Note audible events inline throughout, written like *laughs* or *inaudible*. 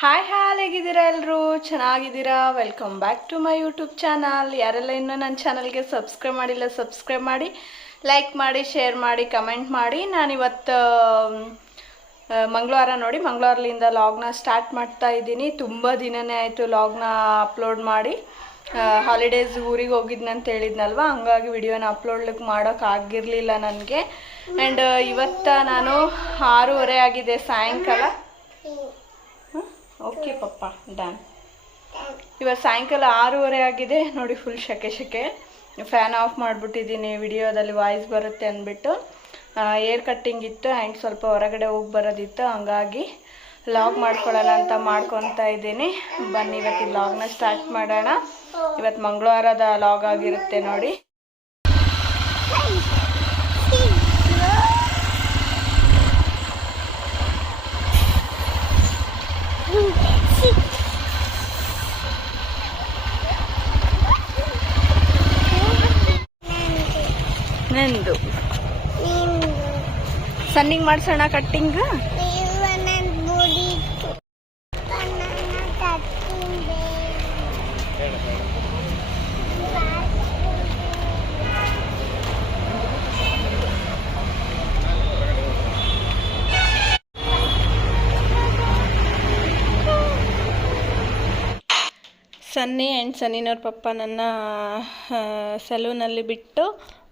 Hi hi ಹೇಗಿದ್ದೀರಾ ಎಲ್ಲರೂ ಚೆನ್ನಾಗಿದ್ದೀರಾ? Welcome back to my YouTube channel ಯಾರೆಲ್ಲ ಇನ್ನೂ ನನ್ನ ಚಾನಲ್ಗೆ ಸಬ್ಸ್ಕ್ರೈಬ್ ಮಾಡಿಲ್ಲ ಸಬ್ಸ್ಕ್ರೈಬ್ ಮಾಡಿ ಲೈಕ್ ಮಾಡಿ ಶೇರ್ ಮಾಡಿ ಕಮೆಂಟ್ ಮಾಡಿ. ನಾನಿವತ್ತು ಆ, ಮಂಗಳವಾರ ನೋಡಿ ಮಂಗಳವಾರಲಿಂದ ಲಾಗ್ನ ಸ್ಟಾರ್ಟ್ ಮಾಡ್ತಾ ಇದ್ದೀನಿ. ತುಂಬ ದಿನನೇ ಆಯಿತು ಲಾಗ್ನ ಅಪ್ಲೋಡ್ ಮಾಡಿ. ಹಾಲಿಡೇಸ್ ಊರಿಗೆ ಹೋಗಿದ್ನಂತ ಹೇಳಿದ್ನಲ್ವ? ಹಂಗಾಗಿ ವಿಡಿಯೋನ ಅಪ್ಲೋಡ್ಲಿಕ್ಕೆ ಮಾಡೋಕೆ ಆಗಿರಲಿಲ್ಲ ನನಗೆ. ಆ್ಯಂಡ್ ಇವತ್ತು ನಾನು ಆರೂವರೆ ಆಗಿದೆ ಸಾಯಂಕಾಲ. ಓಕೆ ಪಪ್ಪ ಡನ್. ಇವತ್ತು ಸಾಯಂಕಾಲ ಆರೂವರೆ ಆಗಿದೆ. ನೋಡಿ ಫುಲ್ ಶೆಕೆ ಶೆಕೆ. ಫ್ಯಾನ್ ಆಫ್ ಮಾಡಿಬಿಟ್ಟಿದ್ದೀನಿ. ವಿಡಿಯೋದಲ್ಲಿ ವಾಯ್ಸ್ ಬರುತ್ತೆ ಅಂದ್ಬಿಟ್ಟು. ಏರ್ ಕಟ್ಟಿಂಗ್ ಇತ್ತು. ಆ್ಯಂಡ್ ಸ್ವಲ್ಪ ಹೊರಗಡೆ ಹೋಗಿ ಬರೋದಿತ್ತು. ಹಂಗಾಗಿ ಲಾಗ್ ಮಾಡ್ಕೊಳ್ಳೋಣ ಅಂತ ಮಾಡ್ಕೊತಾ ಇದ್ದೀನಿ. ಬನ್ನಿ ಇವತ್ತು ಲಾಗ್ನ ಸ್ಟಾರ್ಟ್ ಮಾಡೋಣ. ಇವತ್ತು ಮಂಗಳವಾರದ ಲಾಗ್ ಆಗಿರುತ್ತೆ ನೋಡಿ ನಂದು ಸನ್ನಿಂಗ್ ಮಾಡ್ಸೋಣ ಕಟ್ಟಿಂಗ್? ಸನ್ನಿ ಆ್ಯಂಡ್ ಸನ್ನಿನವ್ರ ಪಪ್ಪ ನನ್ನ ಸಲೂನಲ್ಲಿ ಬಿಟ್ಟು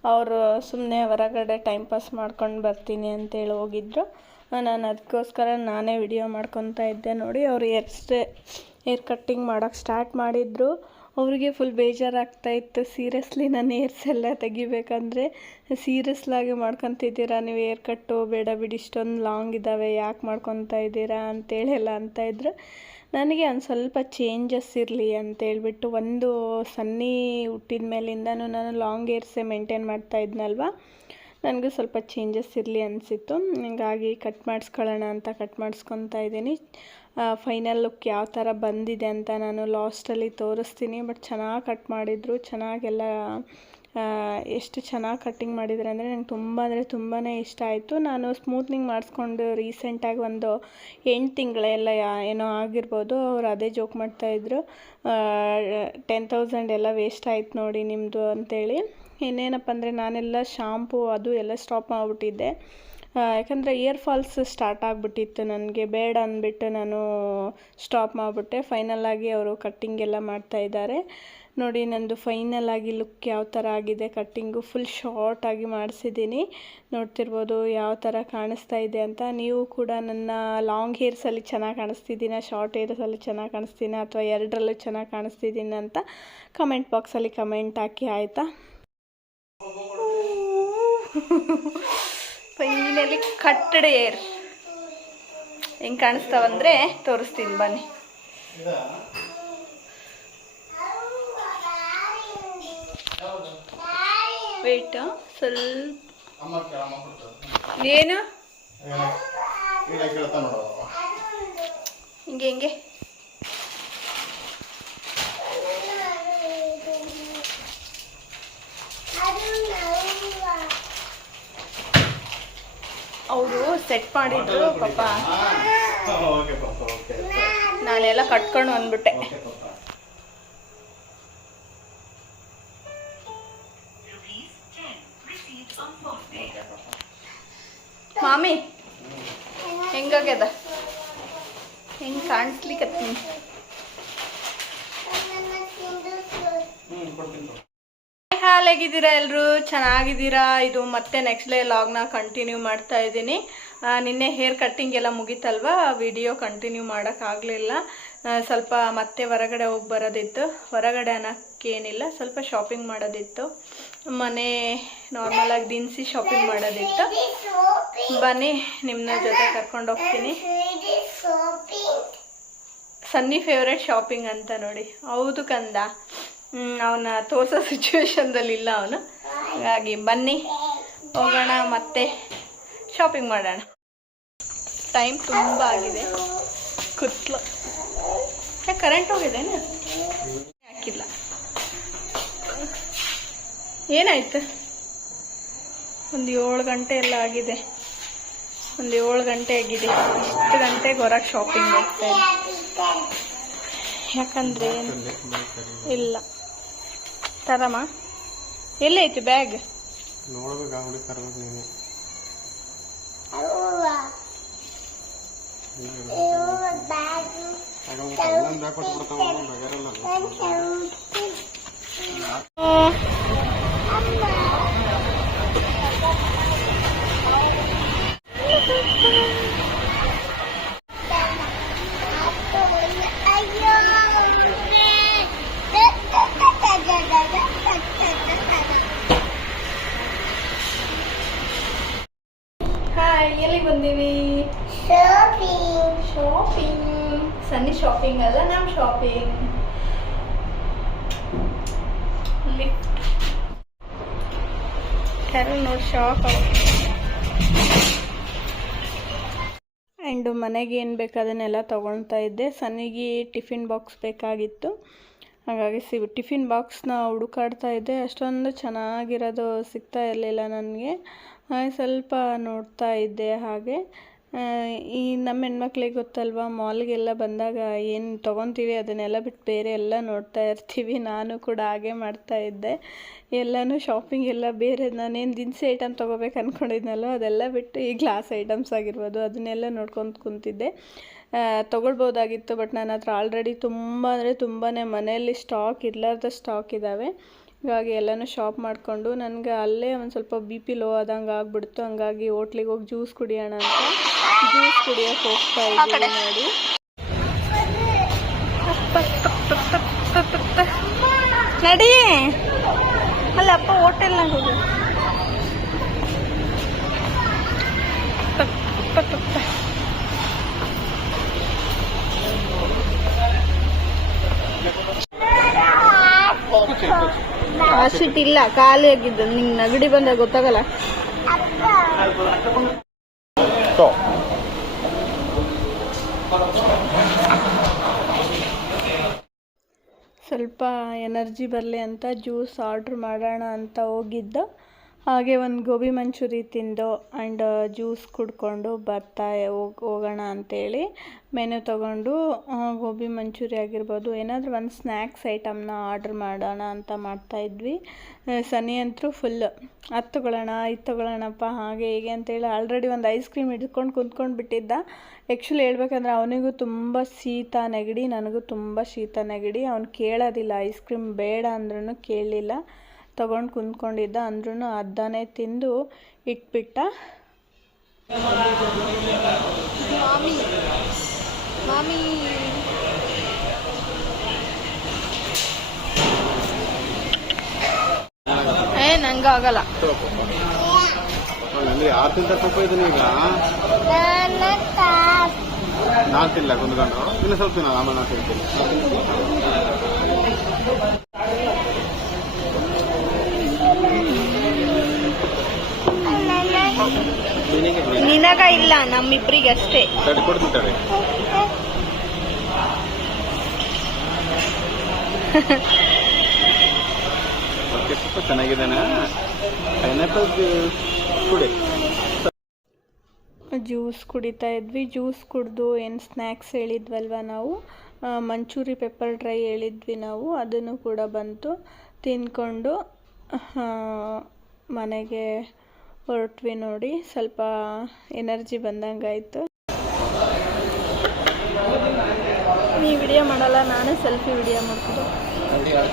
ಅವರು ಸುಮ್ಮನೆ ಹೊರಗಡೆ ಟೈಮ್ ಪಾಸ್ ಮಾಡ್ಕೊಂಡು ಬರ್ತೀನಿ ಅಂತೇಳಿ ಹೋಗಿದ್ರು. ನಾನು ಅದಕ್ಕೋಸ್ಕರ ನಾನೇ ವಿಡಿಯೋ ಮಾಡ್ಕೊತಾ ಇದ್ದೆ ನೋಡಿ. ಅವರು ಎಷ್ಟೇ ಹೇರ್ ಕಟ್ಟಿಂಗ್ ಮಾಡೋಕ್ಕೆ ಸ್ಟಾರ್ಟ್ ಮಾಡಿದ್ರು. ಅವರಿಗೆ ಫುಲ್ ಬೇಜಾರಾಗ್ತಾ ಇತ್ತು. ಸೀರಿಯಸ್ಲಿ ನಾನು ಏರ್ಸ್ ಎಲ್ಲ ತೆಗಿಬೇಕಂದ್ರೆ ಸೀರಿಯಸ್ಲಾಗಿ ಮಾಡ್ಕೊತಿದ್ದೀರಾ? ನೀವು ಏರ್ ಕಟ್ಟು ಬೇಡ ಬಿಡಿ, ಇಷ್ಟೊಂದು ಲಾಂಗ್ ಇದ್ದಾವೆ ಯಾಕೆ ಮಾಡ್ಕೊತಾ ಇದ್ದೀರಾ? ಅಂತೇಳಿ ಎಲ್ಲ ಅಂತ ಇದ್ರು. ನನಗೆ ಒಂದು ಸ್ವಲ್ಪ ಚೇಂಜಸ್ ಇರಲಿ ಅಂತೇಳ್ಬಿಟ್ಟು ಒಂದು ಸನ್ನಿ ಹುಟ್ಟಿದ ಮೇಲಿಂದನು ನಾನು ಲಾಂಗ್ ಏರ್ಸೇ ಮೇಂಟೈನ್ ಮಾಡ್ತಾ ಇದ್ನಲ್ವ? ನನಗೂ ಸ್ವಲ್ಪ ಚೇಂಜಸ್ ಇರಲಿ ಅನಿಸಿತ್ತು. ಹೀಗಾಗಿ ಕಟ್ ಮಾಡಿಸ್ಕೊಳ್ಳೋಣ ಅಂತ ಕಟ್ ಮಾಡಿಸ್ಕೊತಾ ಇದ್ದೀನಿ. ಫೈನಲ್ ಲುಕ್ ಯಾವ ಥರ ಬಂದಿದೆ ಅಂತ ನಾನು ಲಾಸ್ಟಲ್ಲಿ ತೋರಿಸ್ತೀನಿ. ಬಟ್ ಚೆನ್ನಾಗಿ ಕಟ್ ಮಾಡಿದರು. ಚೆನ್ನಾಗೆಲ್ಲ ಎಷ್ಟು ಚೆನ್ನಾಗಿ ಕಟ್ಟಿಂಗ್ ಮಾಡಿದ್ದಾರೆ ಅಂದರೆ ನಂಗೆ ತುಂಬ ಅಂದರೆ ತುಂಬಾ ಇಷ್ಟ ಆಯಿತು. ನಾನು ಸ್ಮೂತ್ನಿಂಗ್ ಮಾಡಿಸ್ಕೊಂಡು ರೀಸೆಂಟಾಗಿ ಒಂದು ಎಂಟು ತಿಂಗಳೆಲ್ಲ ಏನೋ ಆಗಿರ್ಬೋದು, ಅವ್ರು ಅದೇ ಜೋಕ್ ಮಾಡ್ತಾಯಿದ್ರು ಟೆನ್ ತೌಸಂಡ್ ಎಲ್ಲ ವೇಸ್ಟ್ ಆಯ್ತು ನೋಡಿ ನಿಮ್ಮದು ಅಂತೇಳಿ. ಇನ್ನೇನಪ್ಪ ಅಂದರೆ ನಾನೆಲ್ಲ ಶಾಂಪು ಅದು ಎಲ್ಲ ಸ್ಟಾಪ್ ಮಾಡಿಬಿಟ್ಟಿದ್ದೆ. ಯಾಕಂದರೆ ಇಯರ್ ಫಾಲ್ಸ್ ಸ್ಟಾರ್ಟ್ ಆಗಿಬಿಟ್ಟಿತ್ತು ನನಗೆ. ಬೇಡ ಅಂದ್ಬಿಟ್ಟು ನಾನು ಸ್ಟಾಪ್ ಮಾಡಿಬಿಟ್ಟೆ. ಫೈನಲಾಗಿ ಅವರು ಕಟ್ಟಿಂಗ್ ಎಲ್ಲ ಮಾಡ್ತಾ ಇದ್ದಾರೆ. ನೋಡಿ, ನಂದು ಫೈನಲ್ ಆಗಿ ಲುಕ್ ಯಾವ ಥರ ಆಗಿದೆ ಕಟ್ಟಿಂಗು ಫುಲ್ ಶಾರ್ಟಾಗಿ ಮಾಡಿಸಿದ್ದೀನಿ. ನೋಡ್ತಿರ್ಬೋದು ಯಾವ ಥರ ಕಾಣಿಸ್ತಾ ಇದೆ ಅಂತ. ನೀವು ಕೂಡ ನನ್ನ ಲಾಂಗ್ ಹೇರ್ಸಲ್ಲಿ ಚೆನ್ನಾಗಿ ಕಾಣಿಸ್ತಿದ್ದೀನ ಶಾರ್ಟ್ ಹೇರ್ಸಲ್ಲಿ ಚೆನ್ನಾಗಿ ಕಾಣಿಸ್ತೀನ ಅಥವಾ ಎರಡರಲ್ಲೂ ಚೆನ್ನಾಗಿ ಕಾಣಿಸ್ತಿದ್ದೀನಿ ಅಂತ ಕಮೆಂಟ್ ಬಾಕ್ಸಲ್ಲಿ ಕಮೆಂಟ್ ಹಾಕಿ, ಆಯಿತಾ? ಫೈನಲಿ *laughs* ಕಟ್ಟಡ ಏರ್ ಹೆಂಗೆ ಕಾಣಿಸ್ತಾವಂದ್ರೆ ತೋರಿಸ್ತೀನಿ, ಬನ್ನಿ. ವೇಟ್ ಸ್ವಲ್ಪ ಏನು? ಹಿಂಗೆ ಹಿಂಗೆ. ಅವರು ಸೆಟ್ ಮಾಡಿದ್ರು ಪಾಪ. ನಾನೆಲ್ಲ ಕಟ್ಕೊಂಡು ಬಂದ್ಬಿಟ್ಟೆ. ಮಾಮಿ, ಹೆಂಗಾಗ್ಯದ? ಹೆಂಗೆ ಕಾಣಿಸ್ಲಿಕ್ಕತ್ತೀನಿ ಹಾಲ್ ಹೇಗಿದ್ದೀರಾ ಎಲ್ಲರೂ ಚೆನ್ನಾಗಿದ್ದೀರಾ? ಇದು ಮತ್ತೆ ನೆಕ್ಸ್ಟ್ ಡೇ ಲಾಗ್ನ ಕಂಟಿನ್ಯೂ ಮಾಡ್ತಾ ಇದ್ದೀನಿ. ನಿನ್ನೆ ಹೇರ್ ಕಟ್ಟಿಂಗ್ ಎಲ್ಲ ಮುಗಿತಲ್ವಾ? ವಿಡಿಯೋ ಕಂಟಿನ್ಯೂ ಮಾಡೋಕ್ಕಾಗಲಿಲ್ಲ ಸ್ವಲ್ಪ ಮತ್ತೆ ಹೊರಗಡೆ ಹೋಗಿ ಬರೋದಿತ್ತು. ಹೊರಗಡೆ ಅನ್ನೋಕ್ಕೇನಿಲ್ಲ, ಸ್ವಲ್ಪ ಶಾಪಿಂಗ್ ಮಾಡೋದಿತ್ತು. ಮನೆ ನಾರ್ಮಲಾಗಿ ದಿನಸಿ ಶಾಪಿಂಗ್ ಮಾಡೋದಿತ್ತು. ಬನ್ನಿ ನಿಮ್ಮನ್ನ ಜೊತೆ ಕರ್ಕೊಂಡು ಹೋಗ್ತೀನಿ. ಸನ್ನಿ ಫೇವ್ರೆಟ್ ಶಾಪಿಂಗ್ ಅಂತ ನೋಡಿ. ಹೌದು ಕಂದ. ಅವನ ತೋರಿಸೋ ಸಿಚುವೇಶನ್ದಲ್ಲಿ ಇಲ್ಲ ಅವನು. ಹಾಗಾಗಿ ಬನ್ನಿ, ಹೋಗೋಣ ಮತ್ತೆ ಶಾಪಿಂಗ್ ಮಾಡೋಣ. ಟೈಮ್ ತುಂಬ ಆಗಿದೆ. ಕುತ್ಲು. ಕರೆಂಟ್ ಹೋಗಿದೇನು? ಹಾಕಿಲ್ಲ. ಏನಾಯ್ತು? ಒಂದು ಏಳು ಗಂಟೆ ಎಲ್ಲ ಆಗಿದೆ. ಒಂದು ಏಳು ಗಂಟೆ ಆಗಿದೆ. ಇಷ್ಟು ಗಂಟೆಗೆ ಹೊರಗೆ ಶಾಪಿಂಗ್ ಹೋಗ್ತಾ ಇದೆ ಯಾಕಂದ್ರೆ ಇಲ್ಲ. ತರಮ್ಮ ಎಲ್ಲೈತಿ ಬ್ಯಾಗ್ ನೋಡ್ಬೇಕು Mama. ಯಾರು ನೋಡಿ ಶಾಕ್ ಆ್ಯಂಡ್ ಮನೆಗೆ ಏನು ಬೇಕು ಅದನ್ನೆಲ್ಲ ತೊಗೊಳ್ತಾ ಇದ್ದೆ. ಸನ್ನಿಗೆ ಟಿಫಿನ್ ಬಾಕ್ಸ್ ಬೇಕಾಗಿತ್ತು. ಹಾಗಾಗಿ ಸಿ ಟಿಫಿನ್ ಬಾಕ್ಸ್ನ ಹುಡುಕಾಡ್ತಾ ಇದ್ದೆ. ಅಷ್ಟೊಂದು ಚೆನ್ನಾಗಿರೋದು ಸಿಗ್ತಾ ಇರಲಿಲ್ಲ ನನಗೆ. ಸ್ವಲ್ಪ ನೋಡ್ತಾ ಇದ್ದೆ ಹಾಗೆ. ಈ ನಮ್ಮ ಹೆಣ್ಮಕ್ಳಿಗೆ ಗೊತ್ತಲ್ವಾ, ಮಾಲ್ಗೆಲ್ಲ ಬಂದಾಗ ಏನು ತೊಗೊತೀವಿ, ಅದನ್ನೆಲ್ಲ ಬಿಟ್ಟು ಬೇರೆ ಎಲ್ಲ ನೋಡ್ತಾ ಇರ್ತೀವಿ. ನಾನು ಕೂಡ ಹಾಗೆ ಮಾಡ್ತಾ ಇದ್ದೆ. ಎಲ್ಲನೂ ಶಾಪಿಂಗ್ ಎಲ್ಲ ಬೇರೆ, ನಾನೇನು ದಿನಸಿ ಐಟಮ್ ತೊಗೋಬೇಕು ಅಂದ್ಕೊಂಡಿದ್ನಲ್ಲ ಅದೆಲ್ಲ ಬಿಟ್ಟು ಈ ಗ್ಲಾಸ್ ಐಟಮ್ಸ್ ಆಗಿರ್ಬೋದು, ಅದನ್ನೆಲ್ಲ ನೋಡ್ಕೊಂಡು ಕುಂತಿದ್ದೆ. ತೊಗೊಳ್ಬೋದಾಗಿತ್ತು ಬಟ್ ನನ್ನ ಹತ್ರ ಆಲ್ರೆಡಿ ತುಂಬ ಅಂದರೆ ತುಂಬಾ ಮನೆಯಲ್ಲಿ ಸ್ಟಾಕ್ ಇರಲಾರ್ದ ಸ್ಟಾಕ್ ಇದ್ದಾವೆ ಹಾಗಾಗಿ ಎಲ್ಲನೂ ಶಾಪ್ ಮಾಡಿಕೊಂಡು, ನನಗೆ ಅಲ್ಲೇ ಒಂದು ಸ್ವಲ್ಪ ಬಿ ಪಿ ಲೋ ಆದಂಗೆ ಆಗಿಬಿಡ್ತು. ಹಂಗಾಗಿ ಹೋಟ್ಲಿಗೆ ಹೋಗಿ ಜ್ಯೂಸ್ ಕುಡಿಯೋಣ ಅಂತ. ಜ್ಯೂಸ್ ಕುಡಿಯೋಕೆ ಹೋಗ್ತಾ ಇದ್ದೀವಿ ನೋಡಿ. ನಡಿ. ಅಲ್ಲ ಅಪ್ಪ ಹೋಟೆಲ್ನಾಗ ಹೋಗಿ. ಇಲ್ಲ ಖಾಲಿ ಆಗಿದ್ದು ನಿಂಗೆ ನಗಡಿ ಬಂದಾಗ ಗೊತ್ತಾಗಲ್ಲ. ಸ್ವಲ್ಪ ಎನರ್ಜಿ ಬರಲಿ ಅಂತ ಜ್ಯೂಸ್ ಆರ್ಡ್ರ್ ಮಾಡೋಣ ಅಂತ ಹೋಗಿದ್ದು. ಹಾಗೆ ಒಂದು ಗೋಬಿ ಮಂಚೂರಿ ತಿಂದು ಆ್ಯಂಡ್ ಜ್ಯೂಸ್ ಕುಡ್ಕೊಂಡು ಬರ್ತಾ ಹೋಗಿ, ಹೋಗೋಣ ಅಂತೇಳಿ ಮೆನು ತೊಗೊಂಡು ಗೋಬಿ ಮಂಚೂರಿ ಆಗಿರ್ಬೋದು. ಏನಾದರೂ ಒಂದು ಸ್ನ್ಯಾಕ್ಸ್ ಐಟಮ್ನ ಆರ್ಡ್ರ್ ಮಾಡೋಣ ಅಂತ ಮಾಡ್ತಾಯಿದ್ವಿ ಸನಿ ಅಂತೂ ಫುಲ್ ಅದು ತೊಗೊಳ್ಳೋಣ, ಇದು ತೊಗೊಳ್ಳೋಣಪ್ಪ, ಹಾಗೆ ಹೀಗೆ ಅಂತೇಳಿ ಆಲ್ರೆಡಿ ಒಂದು ಐಸ್ ಕ್ರೀಮ್ ಹಿಡ್ಕೊಂಡು ಕುಂತ್ಕೊಂಡು ಬಿಟ್ಟಿದ್ದ. ಆ್ಯಕ್ಚುಲಿ ಹೇಳ್ಬೇಕಂದ್ರೆ ಅವನಿಗೂ ತುಂಬ ಶೀತ ನೆಗಡಿ, ನನಗೂ ತುಂಬ ಶೀತ ನೆಗಡಿ. ಅವ್ನು ಕೇಳೋದಿಲ್ಲ ಐಸ್ ಕ್ರೀಮ್ ಬೇಡ ಅಂದ್ರೂ ಕೇಳಲಿಲ್ಲ. ತಗೊಂಡು ಕುಂತ್ಕೊಂಡಿದ್ದ ಅಂದ್ರೂ ಅದನ್ನೇ ತಿಂದು ಇಟ್ಬಿಟ್ಟ. ಮಾಮಿ ಏ ನಂಗೆ ಆಗಲ್ಲ. ಅಂದ್ರೆ ಯಾರು ತಿಂತಾರೆ ಸ್ವಲ್ಪ ಇದನ್ನ ಈಗ ನಾನು ಒಂದು ಕುಂದ್ಕೊಂಡು ಇನ್ನು ಸ್ವಲ್ಪ ತಿನ್ನ ಆಮೇಲೆ ನಾನು ತಿಂತೀನಿ. ನಿನಗ ಇಲ್ಲ ನಮ್ಮಿಬ್ರಿಗೆ ಅಷ್ಟೇ ತಡಿ ಕೊಡ್ತಿದ್ದಾರೆ ಓಕೆ ಸ್ವಲ್ಪ ಚೆನ್ನಾಗಿದ್ದಾನೆ? ಪೈನಾಪಲ್ ಕುಡಿ ಜ್ಯೂಸ್ ಕುಡಿತಾ ಇದ್ವಿ. ಜ್ಯೂಸ್ ಕುಡಿದು ಏನು ಸ್ನ್ಯಾಕ್ಸ್ ಹೇಳಿದ್ವಲ್ವ ನಾವು? ಮಂಚೂರಿ ಪೆಪ್ಪರ್ ಡ್ರೈ ಹೇಳಿದ್ವಿ ನಾವು. ಅದನ್ನು ಕೂಡ ಬಂತು. ತಿಂದ್ಕೊಂಡು ಮನೆಗೆ ಹೊರಟ್ವಿ ನೋಡಿ ಸ್ವಲ್ಪ ಎನರ್ಜಿ ಬಂದಂಗಾಯಿತು. ನೀ ವಿಡಿಯೋ ಮಾಡಲ್ಲ ನಾನು ಸೆಲ್ಫಿ ವಿಡಿಯೋ ಮಾಡ್ತಿದ್ದೆ ನೋಡಿ ಯಾರು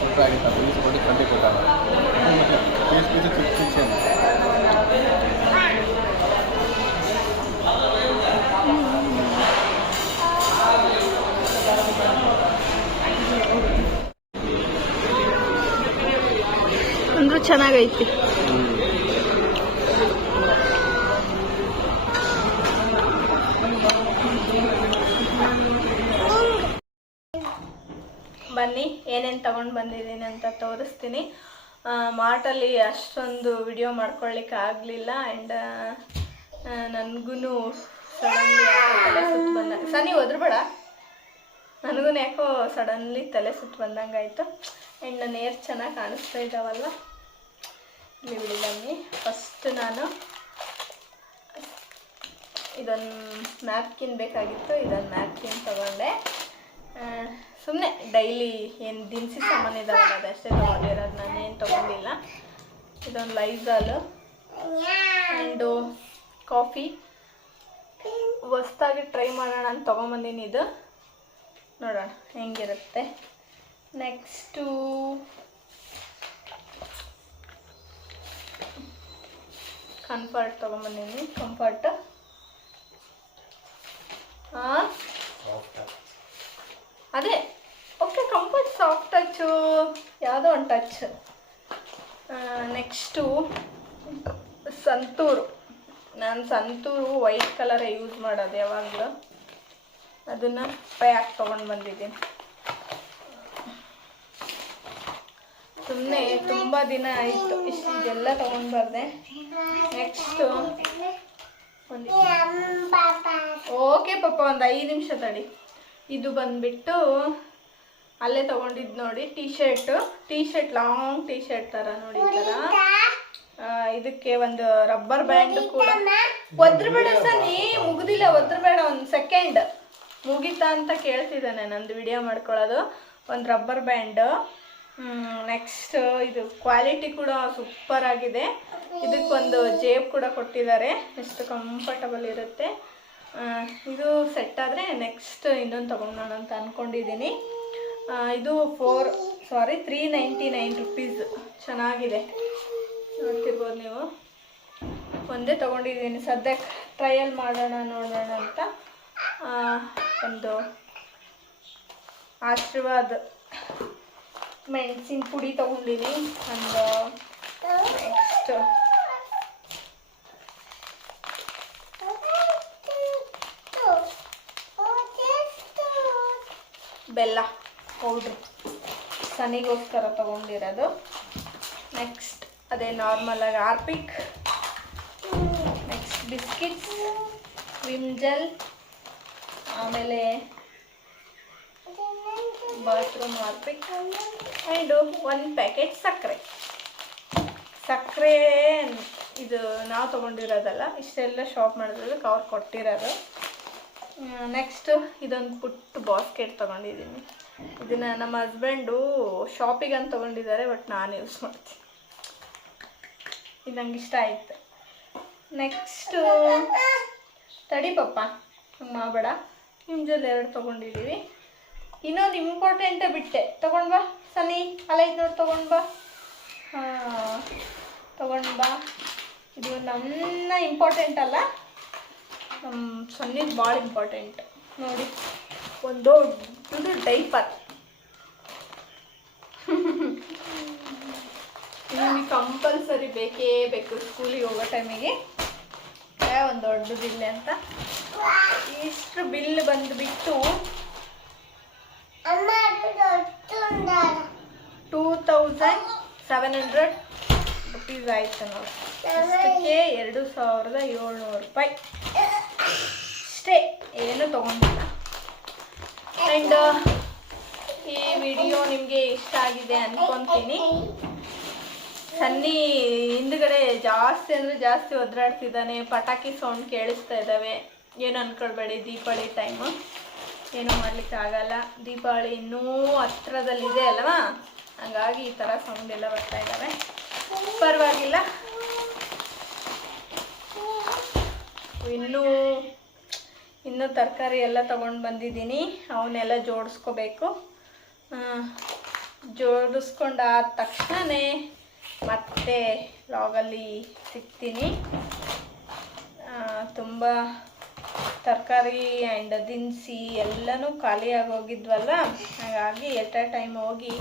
ಬನ್ನಿ, ಏನೇನು ತೊಗೊಂಡು ಬಂದಿದ್ದೀನಿ ಅಂತ ತೋರಿಸ್ತೀನಿ. ಮಾರ್ಟಲ್ಲಿ ಅಷ್ಟೊಂದು ವಿಡಿಯೋ ಮಾಡ್ಕೊಳ್ಳಿಕ್ಕೆ ಆಗಲಿಲ್ಲ ಆ್ಯಂಡ್ ನನಗೂ ಸಡನ್ಲಿ ತಲೆ ಸುತ್ತು ಬಂದಂಗೆ ಸನಿ ಒದ್ರಬೇಡ. ನನಗೂ ಯಾಕೋ ಸಡನ್ಲಿ ತಲೆ ಸುತ್ತು ಬಂದಂಗೆ ಆಯಿತು ಆ್ಯಂಡ್ ನನ್ನ ಏರ್ ಚೆನ್ನಾಗಿ ಕಾಣಿಸ್ತಾ ಇದ್ದಾವಲ್ಲ ಇಲ್ಲಿ ಬಿಡಿ ಬನ್ನಿ. ಫಸ್ಟ್ ನಾನು ಇದೊಂದು ಮ್ಯಾಪ್ಕಿನ್ ಬೇಕಾಗಿತ್ತು, ಇದೊಂದು ಮ್ಯಾಪ್ಕಿನ್ ತಗೊಂಡೆ. ಸುಮ್ಮನೆ ಡೈಲಿ ಏನು ದಿನಸಿ ಸಾಮಾನು ಇದಾವಲ್ಲ ಅದಷ್ಟೇ ತೊಗೊಂಡಿರೋದು ನಾನೇನು ತೊಗೊಂಡಿಲ್ಲ. ಇದೊಂದು ಲೈಝಾಲು ಆ್ಯಂಡು ಕಾಫಿ. ಹೊಸ್ದಾಗಿ ಟ್ರೈ ಮಾಡೋಣ ಅಂತ ತೊಗೊಂಬಂದೀನಿ ಇದು. ನೋಡೋಣ ಹೆಂಗಿರುತ್ತೆ. ನೆಕ್ಸ್ಟು ಕಂಫರ್ಟ್ ತೊಗೊಂಬಂದೀನಿ ಕಂಫರ್ಟ್ ಹಾಂ ಅದೇ okay comfort soft touch touch next Santoor ನಾನು ಸಂತೂರು ವೈಟ್ ಕಲರೇ ಯೂಸ್ ಮಾಡೋದು ಯಾವಾಗಲೂ. ಅದನ್ನು ಪ್ಯಾಕ್ ತೊಗೊಂಡು ಬಂದಿದ್ದೀನಿ. ಸುಮ್ಮನೆ ತುಂಬ ದಿನ ಆಯಿತು. ಇಷ್ಟು ಇದೆಲ್ಲ ತೊಗೊಂಡು ಬರ್ದೆ ನೆಕ್ಸ್ಟು ಓಕೆ ಪಾಪ ಒಂದು ಐದು ನಿಮಿಷ ತಡಿ. ಇದು ಬಂದ್ಬಿಟ್ಟು ಅಲ್ಲೇ ತೊಗೊಂಡಿದ್ದು ನೋಡಿ T shirt T shirt long T shirt ಥರ ನೋಡಿ ಈ ಥರ ಇದಕ್ಕೆ ಒಂದು ರಬ್ಬರ್ ಬ್ಯಾಂಡ್ ಕೂಡ. ಒದ್ರಬೇಡ ಸನಿ ಮುಗ್ದಿಲ್ಲ ಒದ್ರಬೇಡ ಒಂದು ಸೆಕೆಂಡ್ ಮುಗಿತಾ ಅಂತ ಕೇಳ್ತಿದ್ದಾನೆ ನಂದು ವಿಡಿಯೋ ಮಾಡ್ಕೊಳ್ಳೋದು. ಒಂದು ರಬ್ಬರ್ ಬ್ಯಾಂಡ್ ನೆಕ್ಸ್ಟ್ ಇದು ಕ್ವಾಲಿಟಿ ಕೂಡ ಸೂಪರ್ ಆಗಿದೆ. ಇದಕ್ಕೊಂದು ಜೇಬ್ ಕೂಡ ಕೊಟ್ಟಿದ್ದಾರೆ. ಎಷ್ಟು ಕಂಫರ್ಟಬಲ್ ಇರುತ್ತೆ. ಇದು ಸೆಟ್ ಆದರೆ ನೆಕ್ಸ್ಟ್ ಇನ್ನೊಂದು ತೊಗೊಂಡೋಣ ಅಂತ ಅಂದ್ಕೊಂಡಿದ್ದೀನಿ ಇದು four sorry three ninety nine rupees ಚೆನ್ನಾಗಿದೆ. ನೋಡ್ತಿರ್ಬೋದು ನೀವು. ಒಂದೇ ತೊಗೊಂಡಿದ್ದೀನಿ. ಸದ್ಯಕ್ಕೆ ಟ್ರಯಲ್ ಮಾಡೋಣ, ನೋಡೋಣ ಅಂತ. ಒಂದು ಆಶೀರ್ವಾದ ಮೆಣಸಿನ ಪುಡಿ ತೊಗೊಂಡಿನಿ. ಒಂದು ನೆಕ್ಸ್ಟ್ ಬೆಲ್ಲ. ಪೌಡ್ರ್ ಸನಿಗೋಸ್ಕರ ತೊಗೊಂಡಿರೋದು. ನೆಕ್ಸ್ಟ್ ಅದೇ ನಾರ್ಮಲಾಗಿ Harpic next biscuits Vim gel ಆಮೇಲೆ ಬಾತ್ರೂಮ್ ಆರ್ಪಿಕ್ ಆ್ಯಂಡು ಒಂದು ಪ್ಯಾಕೆಟ್ ಸಕ್ಕರೆ. ಸಕ್ಕರೆ ಇದು ನಾವು ತೊಗೊಂಡಿರೋದಲ್ಲ, ಇಷ್ಟೆಲ್ಲ ಶಾಪ್ ಮಾಡಿದ್ರೆ ಕವರ್ ಕೊಟ್ಟಿರೋದು. ನೆಕ್ಸ್ಟು ಇದೊಂದು ಪುಟ್ಟು ಬಾಸ್ಕೆಟ್ ತೊಗೊಂಡಿದ್ದೀನಿ. ಇದನ್ನು ನಮ್ಮ ಹಸ್ಬೆಂಡು ಶಾಪಿಗೆ ಅಂತ ತೊಗೊಂಡಿದ್ದಾರೆ ಬಟ್ ನಾನು ಯೂಸ್ ಮಾಡ್ತೀನಿ. ಇದು ನಂಗೆ ಇಷ್ಟ ಆಯ್ತು. ನೆಕ್ಸ್ಟು ತಡಿ ಪಪ್ಪ ಮಾಡಬೇಡ ನಿಮ್ಜಲ್ಲಿ ಎರಡು ತೊಗೊಂಡಿದ್ದೀವಿ ಇನ್ನೊಂದು ಇಂಪಾರ್ಟೆಂಟೇ ಬಿಟ್ಟೆ. ತೊಗೊಂಡು ಬಾ, ಸನಿ ಅಲ್ಲ ನೋಡಿ ತೊಗೊಂಡು ಬಾ. ಹಾಂ, ತೊಗೊಂಡು ಬಾ. ಇದು ನನ್ನ ಇಂಪಾರ್ಟೆಂಟ್ ಅಲ್ಲ. ನಮ್ಮ ಸೊನ್ನಿದು ಭಾಳ ಇಂಪಾರ್ಟೆಂಟ್ ನೋಡಿ, ಒಂದು ದೊಡ್ಡದು ಡೈಪರ್ ನಿಮಗೆ ಕಂಪಲ್ಸರಿ ಬೇಕೇ ಬೇಕು. ಸ್ಕೂಲಿಗೆ ಹೋಗೋ ಟೈಮಿಗೆ. ಒಂದು ದೊಡ್ಡ ಬಿಲ್ ಅಂತ. ಇಷ್ಟು ಬಿಲ್ ಬಂದುಬಿಟ್ಟು two thousand seven hundred rupees ಆಯ್ತು ನೋಡಿ. ಇಷ್ಟಕ್ಕೆ ಎರಡು ಸಾವಿರದ ಏಳ್ನೂರು ರೂಪಾಯಿ. ಅಷ್ಟೇ, ಏನು ತೊಗೊಂಡಿಲ್ಲ. ಆ್ಯಂಡ್ ಈ ವಿಡಿಯೋ ನಿಮಗೆ ಇಷ್ಟ ಆಗಿದೆ ಅಂದ್ಕೊತೀನಿ ಸನ್ನಿ ಹಿಂದ್ಗಡೆ ಜಾಸ್ತಿ ಅಂದರೆ ಜಾಸ್ತಿ ಒದ್ರಾಡ್ತಿದ್ದಾನೆ, ಪಟಾಕಿ ಸೌಂಡ್ ಕೇಳಿಸ್ತಾ ಇದ್ದಾವೆ. ಏನು ಅನ್ಕೊಳ್ಬೇಡಿ, ದೀಪಾವಳಿ ಟೈಮು ಏನೂ ಮಾಡ್ಲಿಕ್ಕೆ ಆಗಲ್ಲ. ದೀಪಾವಳಿ ಇನ್ನೂ ಹತ್ರದಲ್ಲಿದೆ ಅಲ್ವಾ? ಹಂಗಾಗಿ ಈ ಥರ ಸೌಂಡ್ ಎಲ್ಲ ಬರ್ತಾ ಇದ್ದಾವೆ. ಪರವಾಗಿಲ್ಲ. ಇನ್ನೂ ಇನ್ನೂ ತರಕಾರಿ ಎಲ್ಲ ತಗೊಂಡು ಬಂದಿದ್ದೀನಿ. ಅವನ್ನೆಲ್ಲ ಜೋಡಿಸ್ಕೋಬೇಕು. ಜೋಡಿಸ್ಕೊಂಡಾದ ತಕ್ಷಣವೇ ಮತ್ತೆ ಲಾಗಲ್ಲಿ ಸಿಗ್ತೀನಿ. ತುಂಬ ತರಕಾರಿ ಆ್ಯಂಡ್ ದಿನಸಿ ಎಲ್ಲನೂ ಖಾಲಿ ಆಗೋಗಿದ್ವಲ್ಲ? ಹಾಗಾಗಿ ಎಟ್ ಎ ಟೈಮ್ ಹೋಗಿ,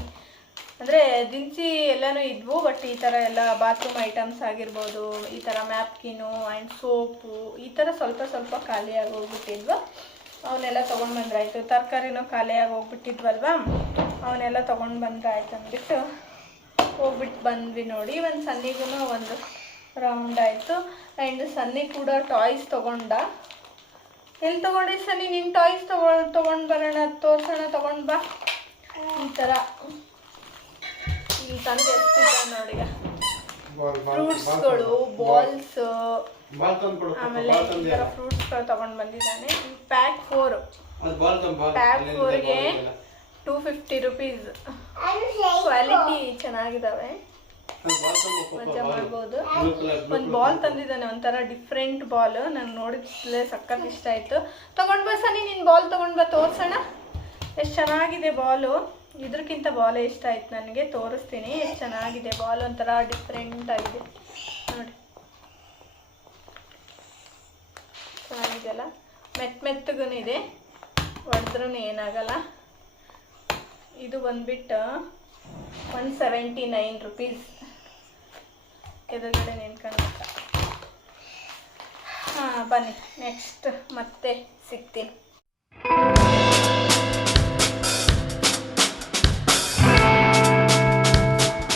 ಅಂದರೆ ದಿನಸಿ ಎಲ್ಲನೂ ಇದ್ವು ಬಟ್ ಈ ಥರ ಎಲ್ಲ ಬಾತ್ರೂಮ್ ಐಟಮ್ಸ್ ಆಗಿರ್ಬೋದು, ಈ ಥರ ಮ್ಯಾಪ್ಕಿನು ಆ್ಯಂಡ್ ಸೋಪು ಈ ಥರ ಸ್ವಲ್ಪ ಸ್ವಲ್ಪ ಖಾಲಿಯಾಗಿ ಹೋಗ್ಬಿಟ್ಟಿದ್ವು ಅವನ್ನೆಲ್ಲ ತೊಗೊಂಡು ಬಂದ್ರಾಯಿತು. ತರಕಾರಿನೂ ಖಾಲಿಯಾಗಿ ಹೋಗ್ಬಿಟ್ಟಿದ್ವಲ್ವ ಅವನ್ನೆಲ್ಲ ತೊಗೊಂಡು ಬಂದ್ರಾಯ್ತು ಅಂದ್ಬಿಟ್ಟು ಹೋಗ್ಬಿಟ್ಟು ಬಂದ್ವಿ ನೋಡಿ. ಒಂದು ಸನ್ನಿಗೂ ಒಂದು ರೌಂಡ್ ಆಯಿತು. ಆ್ಯಂಡ್ ಸನ್ನಿ ಕೂಡ ಟಾಯ್ಸ್ ತೊಗೊಂಡ. ಎಲ್ಲಿ ತೊಗೊಂಡಿ ಸನ್ನಿ? ನಿನ್ನ ಟಾಯ್ಸ್ ತೊಗೊ ತೊಗೊಂಡು ಬರೋಣ ತೋರ್ಸೋಣ ತೊಗೊಂಡು ಬಾ. ಈ ಥರ ಈ ತಂದೆ ಎಷ್ಟಿದೆ ನೋಡಿ ಫ್ರೂಟ್ಸ್ಗಳು ಬಾಲ್ಸ್ ಆಮೇಲೆ ಈ ಥರ ಫ್ರೂಟ್ಸ್ಗಳು ತೊಗೊಂಡು ಬಂದಿದ್ದಾನೆ. ಪ್ಯಾಕ್ ಫೋರ್ ಪ್ಯಾಕ್ ಫೋರ್ಗೆ ಟೂ ಫಿಫ್ಟಿ ರುಪೀಸ್ ಕ್ವಾಲಿಟಿ ಚೆನ್ನಾಗಿದ್ದಾವೆ ಮಜಾ ಮಾಡ್ಬೋದು. ಒಂದು ಬಾಲ್ ತಂದಿದ್ದಾನೆ ಒಂಥರ ಡಿಫ್ರೆಂಟ್ ಬಾಲ್ ನಂಗೆ ನೋಡಿದ್ಲೇ ಸಕ್ಕತ್ ಇಷ್ಟ ಆಯ್ತು. ತಗೊಂಡ್ ಬಾ ಸನಿ ನಿನ್ನ ಬಾಲ್ ತೊಗೊಂಡು ಬಾ ತೋರ್ಸೋಣ. ಎಷ್ಟು ಚೆನ್ನಾಗಿದೆ ಬಾಲು ಇದ್ರಕ್ಕಿಂತ ಬಾಲೇ ಇಷ್ಟ ಆಯ್ತು ನನಗೆ? ತೋರಿಸ್ತೀನಿ. ಎಷ್ಟು ಚೆನ್ನಾಗಿದೆ ಬಾಲ್ ಒಂಥರ ಡಿಫ್ರೆಂಟ್ ಆಗಿದೆ. ನೋಡಿ. ಚೆನ್ನಾಗಿದೆಯಲ್ಲ? ಮೆತ್ತ ಮೆತ್ತಗೂ ಇದೆ. ಹೊಡೆದ್ರೂ ಏನಾಗಲ್ಲ. ಇದು ಬಂದ್ಬಿಟ್ಟು ಒನ್ ಸೆವೆಂಟಿ ನೈನ್ ರುಪೀಸ್ ಎದುರುಗಡೆ ನಿಂತ್ಕೊಂಡು ಹಾಂ ಬನ್ನಿ. ನೆಕ್ಸ್ಟ್ ಮತ್ತೆ ಸಿಗ್ತೀನಿ.